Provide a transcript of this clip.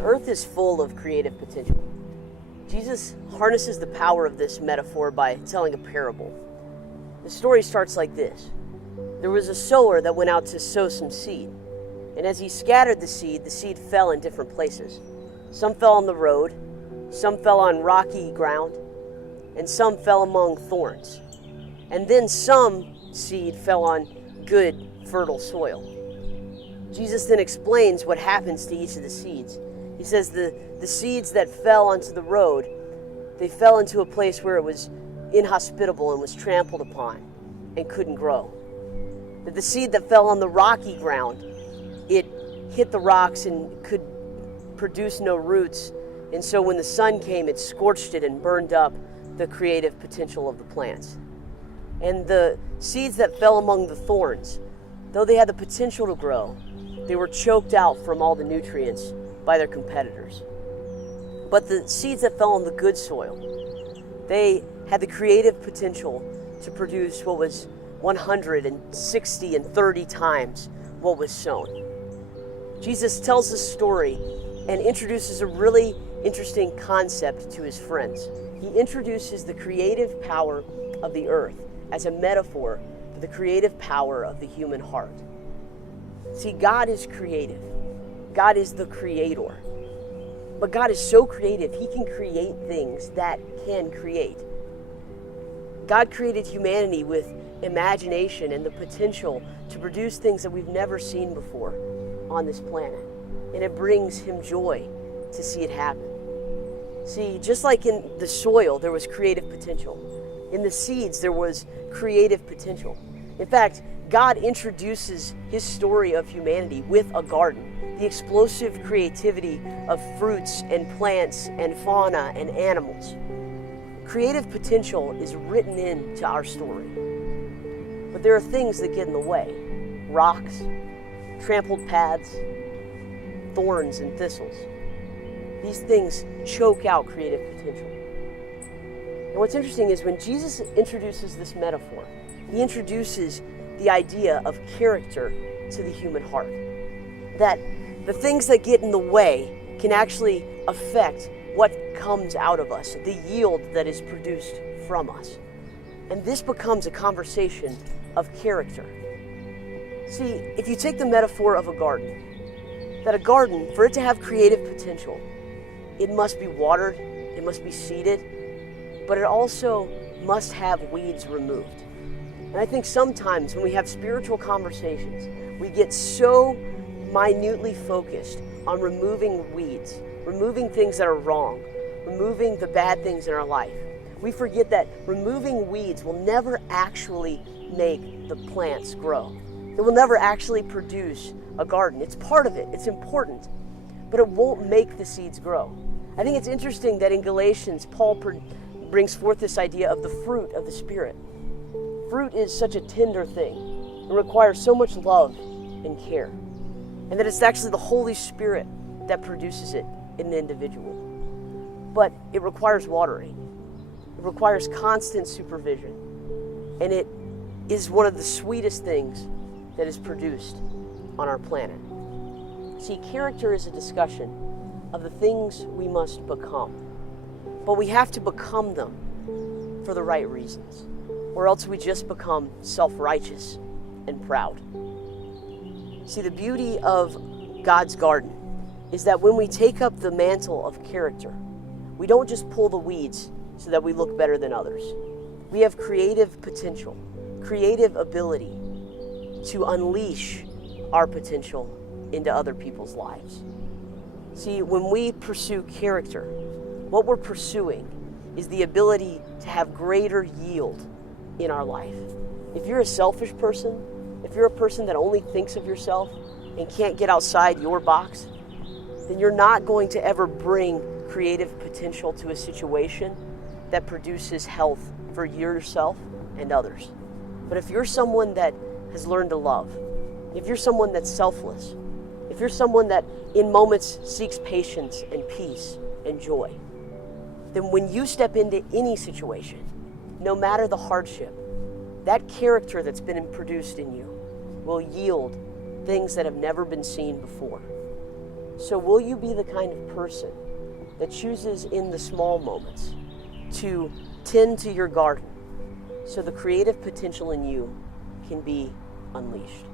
The earth is full of creative potential. Jesus harnesses the power of this metaphor by telling a parable. The story starts like this. There was a sower that went out to sow some seed. And as he scattered the seed fell in different places. Some fell on the road, some fell on rocky ground, and some fell among thorns. And then some seed fell on good, fertile soil. Jesus then explains what happens to each of the seeds. He says the seeds that fell onto the road, they fell into a place where it was inhospitable and was trampled upon and couldn't grow. That the seed that fell on the rocky ground, it hit the rocks and could produce no roots. And so when the sun came, it scorched it and burned up the creative potential of the plants. And the seeds that fell among the thorns, though they had the potential to grow, they were choked out from all the nutrients by their competitors. But the seeds that fell on the good soil, they had the creative potential to produce what was 160 and 30 times what was sown. Jesus tells this story and introduces a really interesting concept to his friends. He introduces the creative power of the earth as a metaphor for the creative power of the human heart. See, God is creative. God is the creator. But God is so creative, he can create things that can create. God created humanity with imagination and the potential to produce things that we've never seen before on this planet. And it brings him joy to see it happen. See, just like in the soil, there was creative potential. In the seeds, there was creative potential. In fact, God introduces his story of humanity with a garden, the explosive creativity of fruits and plants and fauna and animals. Creative potential is written into our story. But there are things that get in the way. Rocks, trampled paths, thorns and thistles. These things choke out creative potential. And what's interesting is when Jesus introduces this metaphor, he introduces the idea of character to the human heart. That the things that get in the way can actually affect what comes out of us, the yield that is produced from us. And this becomes a conversation of character. See, if you take the metaphor of a garden, that a garden, for it to have creative potential, it must be watered, it must be seeded, but it also must have weeds removed. And I think sometimes when we have spiritual conversations, we get so minutely focused on removing weeds, removing things that are wrong, removing the bad things in our life. We forget that removing weeds will never actually make the plants grow. It will never actually produce a garden. It's part of it, it's important, but it won't make the seeds grow. I think it's interesting that in Galatians, Paul brings forth this idea of the fruit of the Spirit. Fruit is such a tender thing. It requires so much love and care. And that it's actually the Holy Spirit that produces it in an individual. But it requires watering. It requires constant supervision. And it is one of the sweetest things that is produced on our planet. See, character is a discussion of the things we must become. But we have to become them for the right reasons, or else we just become self-righteous and proud. See, the beauty of God's garden is that when we take up the mantle of character, we don't just pull the weeds so that we look better than others. We have creative potential, creative ability to unleash our potential into other people's lives. See, when we pursue character, what we're pursuing is the ability to have greater yield in our life. If you're a selfish person, if you're a person that only thinks of yourself and can't get outside your box, then you're not going to ever bring creative potential to a situation that produces health for yourself and others. But if you're someone that has learned to love, if you're someone that's selfless, if you're someone that in moments seeks patience and peace and joy, then when you step into any situation, no matter the hardship, that character that's been produced in you will yield things that have never been seen before. So will you be the kind of person that chooses in the small moments to tend to your garden so the creative potential in you can be unleashed?